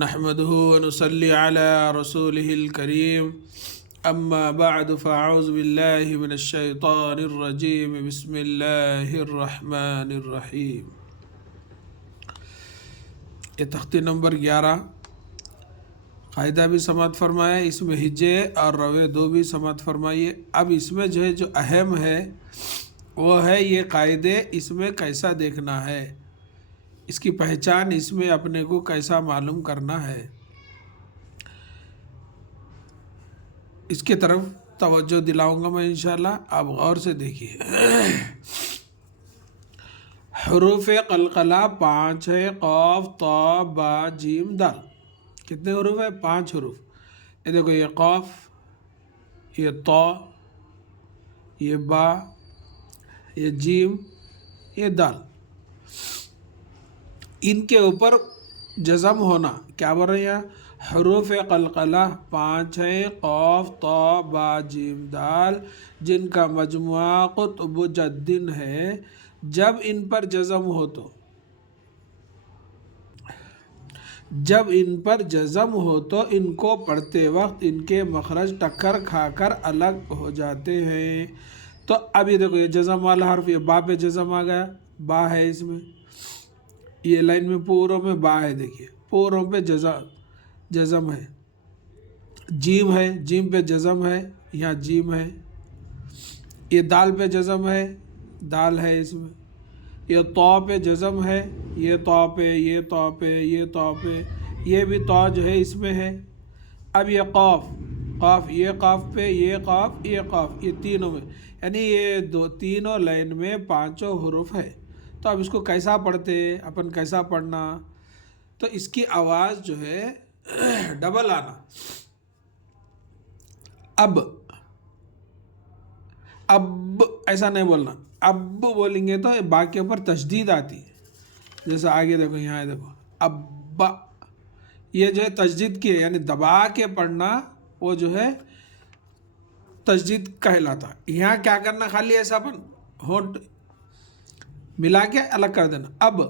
نحمده ونصلي على رسوله الكريم اما بعد فاعوذ بالله من الشیطان الرجیم بسم اللہ الرحمن الرحیم۔ یہ تختی نمبر 11 قاعدہ بھی سماعت فرمایا، اس میں ہجے اور روے دو بھی سماعت فرمائیے۔ اب اس میں جو اہم ہے وہ ہے یہ قاعدے اس میں کیسا دیکھنا ہے، اس کی پہچان اس میں اپنے کو کیسا معلوم کرنا ہے، اس کی طرف توجہ دلاؤں گا میں انشاءاللہ۔ آپ غور سے دیکھیے، حروف قلقلہ 5 ہے، قاف طا با جیم دال۔ کتنے حروف ہے؟ 5 حروف۔ یہ دیکھو، یہ قاف، یہ طا، یہ با، یہ جیم، یہ دال۔ ان کے اوپر جزم ہونا کیا بول رہے ہیں؟ حروف قلقلہ 5 ہے، قاف طا با جیم دال، جن کا مجموعہ قطب جد ہے۔ جب ان پر جزم ہو تو ان کو پڑھتے وقت ان کے مخرج ٹکر کھا کر الگ ہو جاتے ہیں۔ تو اب یہ دیکھو، یہ جزم والا حرف، یہ با پہ جزم آ گیا، با ہے اس میں، یہ لائن میں پوروں میں با ہے، دیکھیے پوروں پہ جزم ہے۔ جیم ہے، جیم پہ جزم ہے، یہاں جیم ہے۔ یہ دال پہ جزم ہے، دال ہے اس میں۔ یہ طا پہ جزم ہے، یہ طا پہ، یہ طا پہ، یہ طا پہ، یہ بھی طا جو ہے اس میں ہے۔ اب یہ قاف، قاف، یہ قاف پہ، یہ قاف، یہ قاف، یہ تینوں میں، یعنی یہ تینوں لائن میں 5 حروف ہے۔ تو اب اس کو کیسا پڑھتے، اپن کیسا پڑھنا؟ تو اس کی آواز جو ہے ڈبل آنا۔ اب ایسا نہیں بولنا، اب بولیں گے تو با کے اوپر تشدید آتی ہے۔ جیسے آگے دیکھو، یہاں دیکھو، اب یہ جو ہے تشدید کی ہے، یعنی دبا کے پڑھنا، وہ جو ہے تشدید کہلاتا۔ یہاں کیا کرنا، خالی ایسا اپن ہونٹ ملا کے الگ کر دینا۔ اب،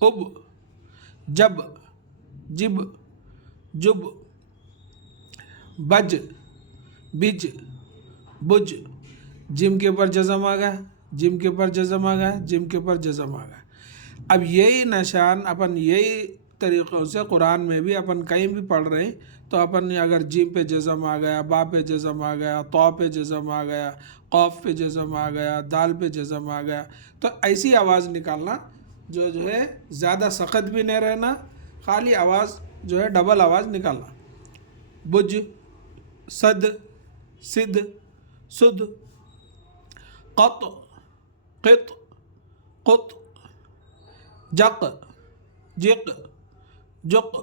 اب، جب، جب، جب، بج، بج، بج، جم کے اوپر جزم آ گیا، جم کے اوپر جزم آ گیا، جم کے اوپر جزم آ گیا۔ اب یہی نشان اپن یہی طریقوں سے قرآن میں بھی اپن کہیں بھی پڑھ رہے ہیں تو اپن اگر جیم پہ جزم آ گیا، با پہ جزم آ گیا، طا پہ جزم آ گیا، قاف پہ جزم آ گیا، دال پہ جزم آ گیا، تو ایسی آواز نکالنا جو ہے زیادہ سخت بھی نہیں رہنا، خالی آواز جو ہے ڈبل آواز نکالنا۔ بج، صد، صد، سد، قط، قط، قط، جق، جق، جق،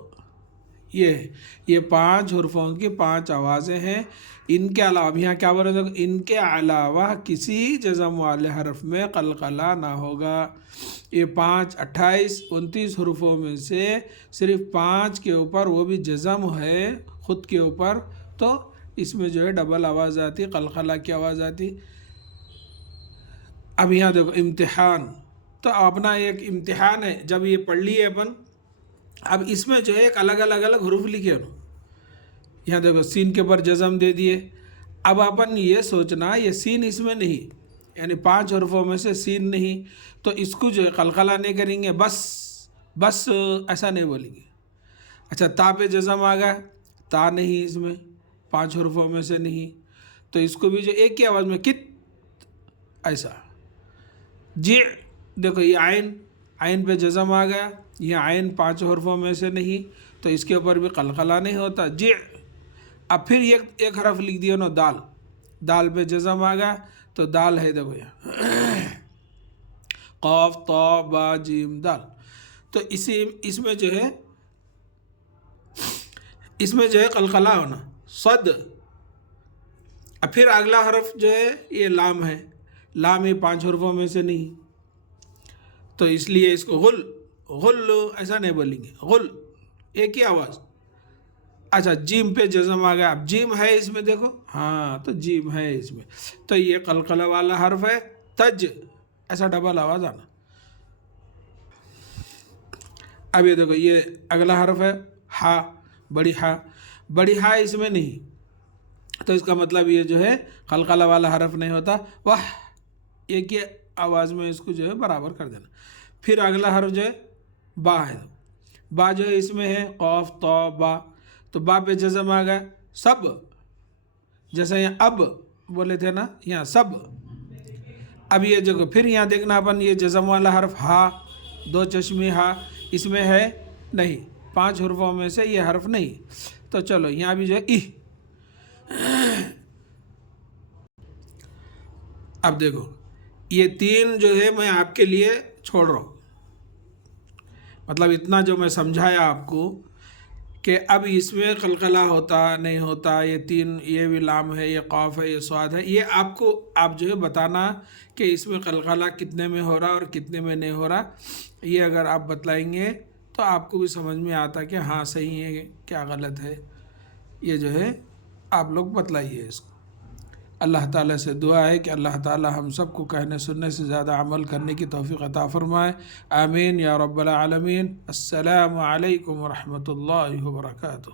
یہ 5 حروفوں کی 5 آوازیں ہیں۔ ان کے علاوہ یہاں کیا بول رہے ہیں؟ ان کے علاوہ کسی جزم والے حرف میں قلقلہ نہ ہوگا۔ یہ 5، 28، 29 حروفوں میں سے صرف 5 کے اوپر وہ بھی جزم ہے خود کے اوپر، تو اس میں جو ہے ڈبل آواز آتی، قلقلہ کی آواز آتی۔ اب یہاں دیکھو، امتحان، تو اپنا ایک امتحان ہے، جب یہ پڑھ لیے اپن، اب اس میں جو ہے ایک الگ حروف لکھے انہوں، یہاں دیکھو سین کے اوپر جزم دے دیے۔ اب اپن یہ سوچنا یہ سین اس میں نہیں، یعنی 5 حروفوں میں سے سین نہیں، تو اس کو جو ہے قلقلہ نہیں کریں گے، بس ایسا نہیں بولیں گے۔ اچھا، تا پہ جزم آ گیا، تا نہیں اس میں، 5 حروفوں میں سے نہیں، تو اس کو بھی جو ایک ہی آواز میں کت، ایسا۔ جی، دیکھو یہ عین پہ جزم آ گیا، یہ عین 5 حروفوں میں سے نہیں، تو اس کے اوپر بھی قلقلہ نہیں ہوتا، جی۔ اب پھر ایک حرف لکھ دیا انہوں، دال، دال پہ جزم آ گیا، تو دال ہے، دیکھو یہاں قاف طا با جیم دال، تو اس میں جو ہے قلقلہ ہونا، صد۔ اب پھر اگلا حرف جو ہے یہ لام ہے، لام یہ 5 حروفوں میں سے نہیں، تو اس لیے اس کو غل ایسا نہیں بولیں گے، غل، ایک ہی آواز۔ اچھا، جیم پہ جزم آ گیا، اب جیم ہے اس میں، دیکھو، ہاں تو جیم ہے اس میں، تو یہ قلقلہ والا حرف ہے، تج، ایسا ڈبل آواز آنا۔ اب یہ دیکھو یہ اگلا حرف ہے ہا، بڑی ہا، بڑی ہا اس میں نہیں، تو اس کا مطلب یہ جو ہے قلقلہ والا حرف نہیں ہوتا، وہ ایک ہی آواز میں اس کو جو ہے برابر کر دینا۔ پھر اگلا حرف جو ہے با ہے، با جو ہے اس میں ہے قاف طا با، تو با پہ جزم آ گیا، سب، جیسے یہاں اب بولے تھے نا، یہاں سب۔ اب یہ جو پھر یہاں دیکھنا اپن یہ جزم والا حرف ہا، دو چشمی ہا اس میں ہے نہیں، 5 حرفوں میں سے یہ حرف نہیں، تو چلو یہاں بھی جو ہے ای۔ اب دیکھو یہ 3 جو ہے میں آپ کے لیے چھوڑ رہا ہوں، مطلب اتنا جو میں سمجھایا آپ کو کہ اب اس میں قلقلہ ہوتا نہیں ہوتا، یہ 3، یہ بھی لام ہے، یہ قاف ہے، یہ صاد ہے، یہ آپ کو آپ جو ہے بتانا کہ اس میں قلقلہ کتنے میں ہو رہا اور کتنے میں نہیں ہو رہا، یہ اگر آپ بتلائیں گے تو آپ کو بھی سمجھ میں آتا کہ ہاں صحیح ہے کیا غلط ہے، یہ جو ہے آپ لوگ بتلائیے اس کو۔ اللہ تعالیٰ سے دعا ہے کہ اللہ تعالیٰ ہم سب کو کہنے سننے سے زیادہ عمل کرنے کی توفیق عطا فرمائے، آمین یا رب العالمین۔ السلام علیکم ورحمۃ اللہ وبرکاتہ۔